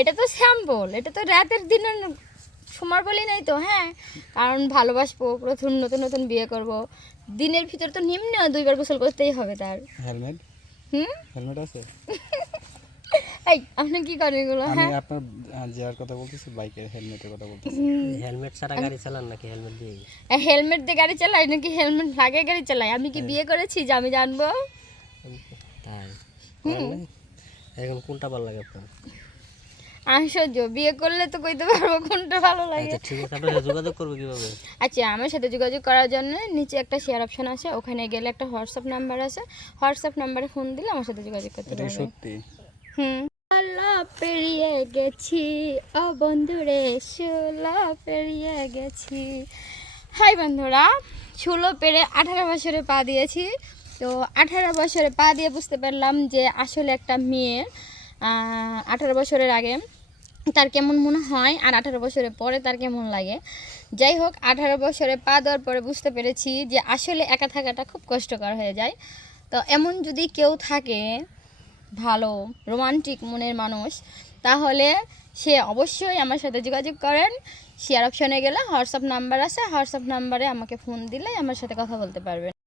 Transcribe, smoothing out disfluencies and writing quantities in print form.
এটা তো স্যাম্পল, এটা তো রাতের দিনের সময় বলি নাই তো। হ্যাঁ, কারণ ভালোবাসবো, প্রথম নতুন নতুন বিয়ে করব, দিনের ভিতর তো নিম্ন 2বার গোসল করতেই হবে তার। হেলমেট হুম, হেলমেট আছে? এই আপনি কি করেন এগুলো? আমি হ্যাঁ, আপনার যার কথা বলতেছি, বাইকের হেলমেটের কথা বলতেছি। হেলমেট ছাড়া গাড়ি চালান নাকি হেলমেট দিয়ে? হেলমেট দিয়ে গাড়ি চালাই নাকি হেলমেট লাগিয়ে গাড়ি চালাই? আমি কি বিয়ে করেছি যে আমি জানবো? তাই এখন কোনটা ভালো লাগে আপনার? আশ্চর্য, বিয়ে করলে তো কইতে পারবো কোনটা ভালো লাগে। আচ্ছা ঠিক আছে, আপনার সাথে যোগাযোগ করবো কিভাবে? আচ্ছা, আমার সাথে যোগাযোগ করার জন্য নিচে একটা শেয়ার অপশন আছে, ওখানে গেলে একটা হোয়াটসঅ্যাপ নাম্বার আছে, হোয়াটসঅ্যাপ নাম্বারে ফোন দিলে আমার সাথে যোগাযোগ করতে এটা পারবে। সত্যি? ষোলো পেরিয়ে গেছি ও বন্ধুরে, 16 পেরিয়ে গেছি। হাই বন্ধুরা, 16 পেরে 18 বছরে পা দিয়েছি। তো 18 বছরে পা দিয়ে বুঝতে পারলাম যে আসলে একটা মেয়ে 18 বছরের আগে তার কেমন মনে হয় আর 18 বছরের পরে তার কেমন লাগে। যাই হোক, 18 বছরে পা দেওয়ার পরে বুঝতে পেরেছি যে আসলে একা থাকাটা খুব কষ্টকর হয়ে যায়। তো এমন যদি কেউ থাকে ভালো রোমান্টিক মনের মানুষ, তাহলে সে অবশ্যই আমার সাথে যোগাযোগ করেন। শেয়ার অপশনে গেলে হোয়াটসঅ্যাপ নাম্বার আছে, হোয়াটসঅ্যাপ নাম্বারে আমাকে ফোন দিলে আমার সাথে কথা বলতে পারবেন।